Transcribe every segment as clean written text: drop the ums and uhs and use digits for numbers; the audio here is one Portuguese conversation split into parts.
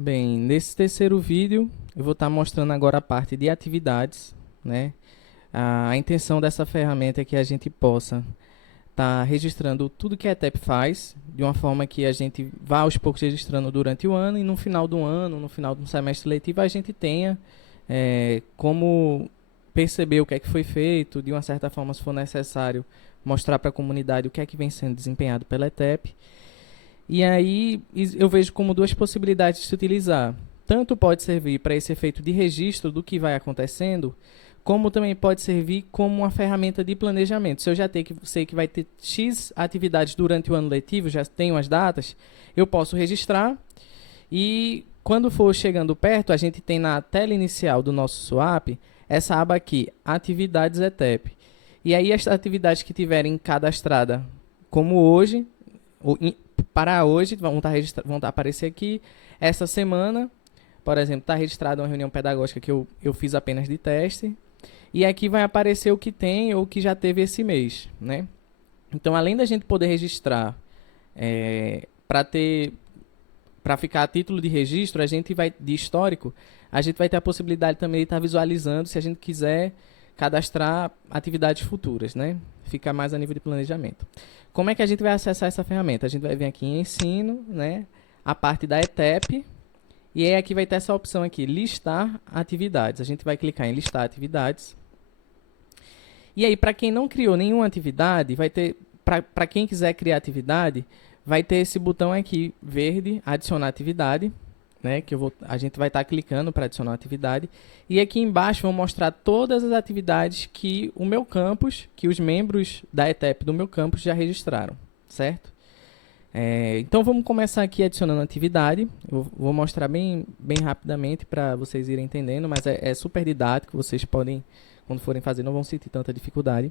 Bem, nesse terceiro vídeo, eu vou estar mostrando agora a parte de atividades, né? A intenção dessa ferramenta é que a gente possa estar registrando tudo que a ETEP faz, de uma forma que a gente vá aos poucos registrando durante o ano, e no final do ano, no final do semestre letivo, a gente tenha como perceber o que é que foi feito, de uma certa forma, se for necessário, mostrar para a comunidade o que é que vem sendo desempenhado pela ETEP. E aí eu vejo como duas possibilidades de se utilizar. Tanto pode servir para esse efeito de registro do que vai acontecendo, como também pode servir como uma ferramenta de planejamento. Se eu já sei que vai ter X atividades durante o ano letivo, já tenho as datas, eu posso registrar e quando for chegando perto, a gente tem na tela inicial do nosso swap essa aba aqui, Atividades ETEP. E aí as atividades que tiverem cadastrada como hoje, para hoje, vão estar aparecer aqui. Essa semana, por exemplo, está registrada uma reunião pedagógica que eu fiz apenas de teste. E aqui vai aparecer o que tem ou o que já teve esse mês, né? Então, além da gente poder registrar para ficar a título de registro, a gente vai de histórico, a gente vai ter a possibilidade também de estar visualizando, se a gente quiser cadastrar atividades futuras, né? Fica mais a nível de planejamento. Como é que a gente vai acessar essa ferramenta? A gente vai vir aqui em ensino, né? A parte da ETEP, e aí aqui vai ter essa opção aqui, listar atividades. A gente vai clicar em listar atividades. E aí, para quem não criou nenhuma atividade, vai ter, para quem quiser criar atividade, vai ter esse botão aqui, verde, adicionar atividade, né, que a gente vai estar clicando para adicionar atividade. E aqui embaixo vão mostrar todas as atividades que o meu campus, que os membros da ETEP do meu campus já registraram, certo? Então vamos começar aqui adicionando atividade. Eu vou mostrar bem rapidamente para vocês irem entendendo, mas é super didático, vocês podem, quando forem fazer, não vão sentir tanta dificuldade.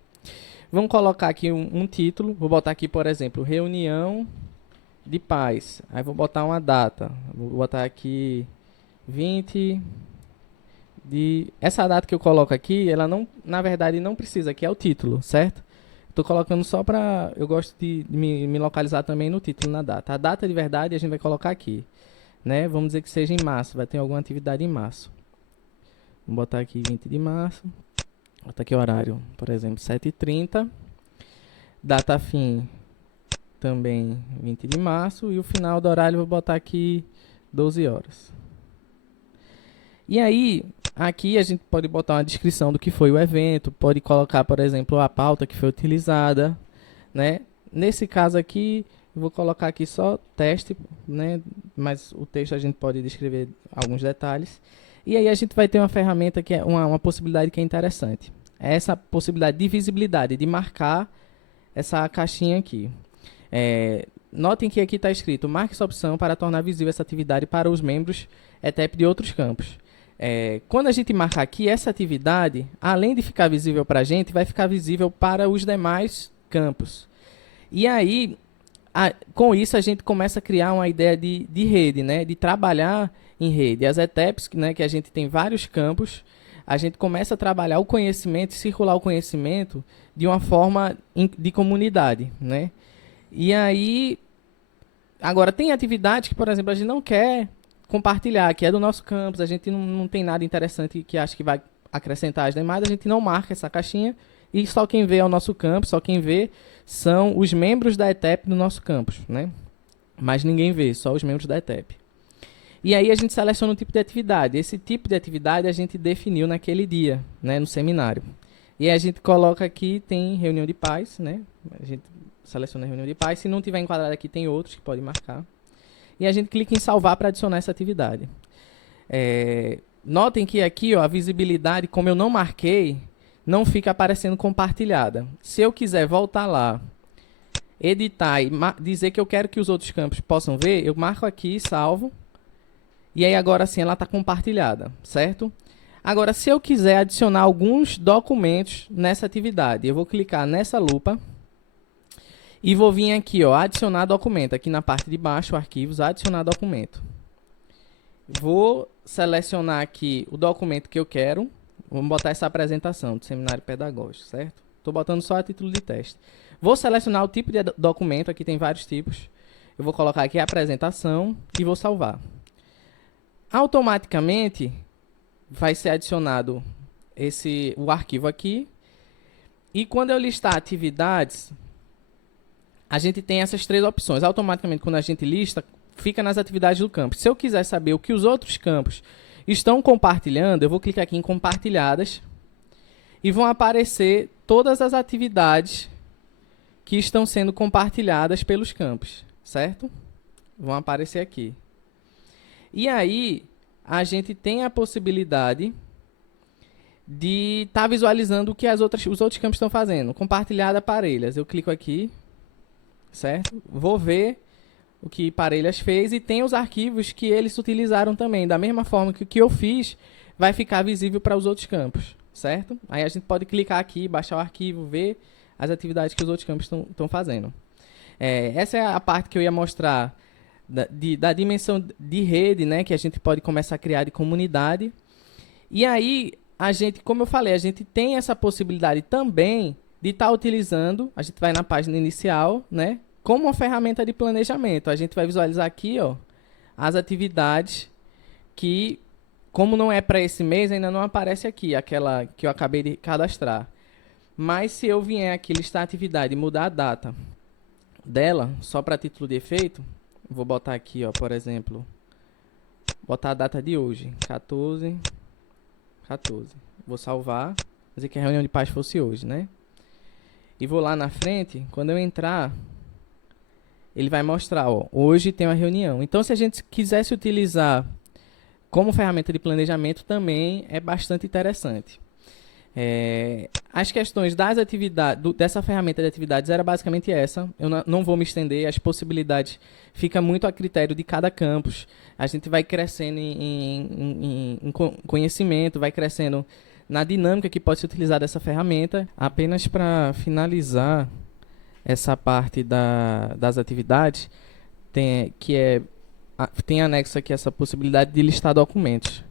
Vamos colocar aqui um título, vou botar aqui, por exemplo, reunião de pais. Aí vou botar uma data, vou botar aqui 20 de... Essa data que eu coloco aqui, ela não, na verdade não precisa, aqui é o título, certo? Estou colocando só para... Eu gosto de me localizar também no título, na data. A data de verdade a gente vai colocar aqui, né? Vamos dizer que seja em março, vai ter alguma atividade em março. Vamos botar aqui 20 de março. Botar aqui o horário, por exemplo, 7h30. Data fim também 20 de março. E o final do horário eu vou botar aqui 12 horas. E aí, aqui a gente pode botar uma descrição do que foi o evento. Pode colocar, por exemplo, a pauta que foi utilizada, né? Nesse caso aqui, eu vou colocar aqui só teste, né? Mas o texto a gente pode descrever alguns detalhes. E aí a gente vai ter uma ferramenta que é uma possibilidade que é interessante. É essa possibilidade de visibilidade, de marcar essa caixinha aqui. Notem que aqui está escrito, marque essa opção para tornar visível essa atividade para os membros ETEP de outros campos. Quando a gente marcar aqui essa atividade, além de ficar visível para a gente, vai ficar visível para os demais campos. E aí, com isso, a gente começa a criar uma ideia de rede, né? De trabalhar em rede. As ETEPs, né, que a gente tem vários campos, a gente começa a trabalhar o conhecimento, circular o conhecimento de uma forma de comunidade, né? E aí, agora tem atividades que, por exemplo, a gente não quer compartilhar, que é do nosso campus, a gente não tem nada interessante que acha que vai acrescentar as demais, a gente não marca essa caixinha e só quem vê é o nosso campus, só quem vê são os membros da ETEP do nosso campus, né? Mas ninguém vê, só os membros da ETEP. E aí a gente seleciona um tipo de atividade. Esse tipo de atividade a gente definiu naquele dia, né, no seminário. E aí a gente coloca aqui, tem reunião de pais, né? A gente seleciona a reunião de pais. Se não tiver enquadrado aqui, tem outros que pode marcar. E a gente clica em salvar para adicionar essa atividade. Notem que aqui, ó, a visibilidade, como eu não marquei, não fica aparecendo compartilhada. Se eu quiser voltar lá, editar e dizer que eu quero que os outros campos possam ver, eu marco aqui, salvo. E aí agora sim ela está compartilhada, certo? Agora, se eu quiser adicionar alguns documentos nessa atividade, eu vou clicar nessa lupa e vou vir aqui, ó, adicionar documento. Aqui na parte de baixo, arquivos, adicionar documento. Vou selecionar aqui o documento que eu quero. Vamos botar essa apresentação do seminário pedagógico, certo? Estou botando só a título de teste. Vou selecionar o tipo de documento, aqui tem vários tipos. Eu vou colocar aqui a apresentação e vou salvar. Automaticamente vai ser adicionado o arquivo aqui. E quando eu listar atividades, a gente tem essas três opções. Automaticamente, quando a gente lista, fica nas atividades do campo. Se eu quiser saber o que os outros campos estão compartilhando, eu vou clicar aqui em compartilhadas e vão aparecer todas as atividades que estão sendo compartilhadas pelos campos, certo? Vão aparecer aqui. E aí, a gente tem a possibilidade de estar visualizando o que os outros campos estão fazendo. Compartilhada Parelhas. Eu clico aqui, certo? Vou ver o que Parelhas fez e tem os arquivos que eles utilizaram também. Da mesma forma que o que eu fiz vai ficar visível para os outros campos, certo? Aí a gente pode clicar aqui, baixar o arquivo, ver as atividades que os outros campos estão fazendo. Essa é a parte que eu ia mostrar da dimensão de rede, né, que a gente pode começar a criar de comunidade. E aí, como eu falei, a gente tem essa possibilidade também de estar utilizando, a gente vai na página inicial, né, como uma ferramenta de planejamento. A gente vai visualizar aqui, ó, as atividades que, como não é para esse mês, ainda não aparece aqui, aquela que eu acabei de cadastrar. Mas se eu vier aqui listar a atividade e mudar a data dela, só para título de efeito, vou botar aqui, ó, por exemplo, botar a data de hoje, 14. Vou salvar, dizer que a reunião de paz fosse hoje, né? E vou lá na frente, quando eu entrar, ele vai mostrar, ó, hoje tem uma reunião. Então, se a gente quisesse utilizar como ferramenta de planejamento, também é bastante interessante. As questões das atividades, dessa ferramenta de atividades era basicamente essa. Eu não vou me estender, as possibilidades ficam muito a critério de cada campus. A gente vai crescendo em conhecimento, vai crescendo na dinâmica que pode ser utilizada essa ferramenta. Apenas para finalizar essa parte das atividades, tem anexo aqui essa possibilidade de listar documentos,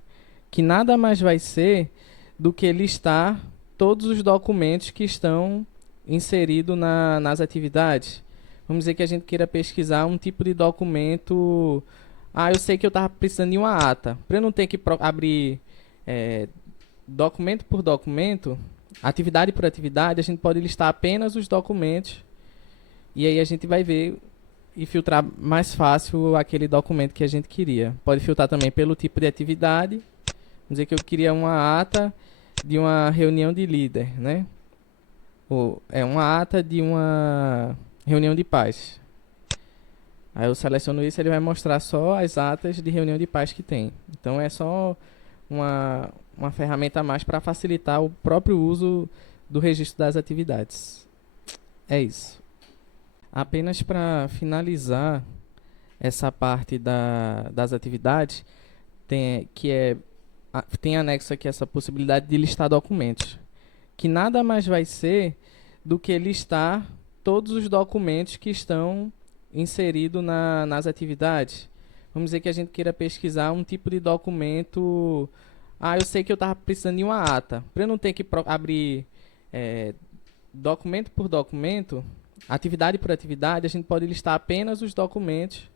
que nada mais vai ser do que listar todos os documentos que estão inseridos nas atividades. Vamos dizer que a gente queira pesquisar um tipo de documento. Eu sei que eu estava precisando de uma ata. Para eu não ter que abrir documento por documento, atividade por atividade, a gente pode listar apenas os documentos. E aí a gente vai ver e filtrar mais fácil aquele documento que a gente queria. Pode filtrar também pelo tipo de atividade. Vamos dizer que eu queria uma ata de uma reunião de líder, né? Ou uma ata de uma reunião de paz. Aí eu seleciono isso, ele vai mostrar só as atas de reunião de paz que tem. Então é só uma ferramenta a mais para facilitar o próprio uso do registro das atividades. É isso. Apenas para finalizar essa parte das atividades, tem anexo aqui essa possibilidade de listar documentos, que nada mais vai ser do que listar todos os documentos que estão inseridos nas atividades. Vamos dizer que a gente queira pesquisar um tipo de documento. Eu sei que eu estava precisando de uma ata. Para eu não ter que abrir documento por documento, atividade por atividade, a gente pode listar apenas os documentos.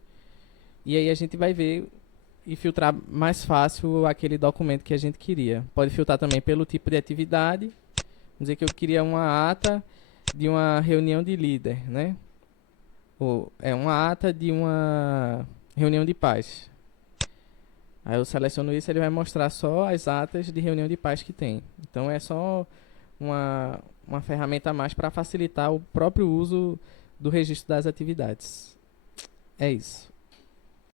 E aí a gente vai ver e filtrar mais fácil aquele documento que a gente queria. Pode filtrar também pelo tipo de atividade. Vamos dizer que eu queria uma ata de uma reunião de líder, né? Ou uma ata de uma reunião de paz. Aí eu seleciono isso, ele vai mostrar só as atas de reunião de paz que tem. Então é só uma ferramenta a mais para facilitar o próprio uso do registro das atividades. É isso.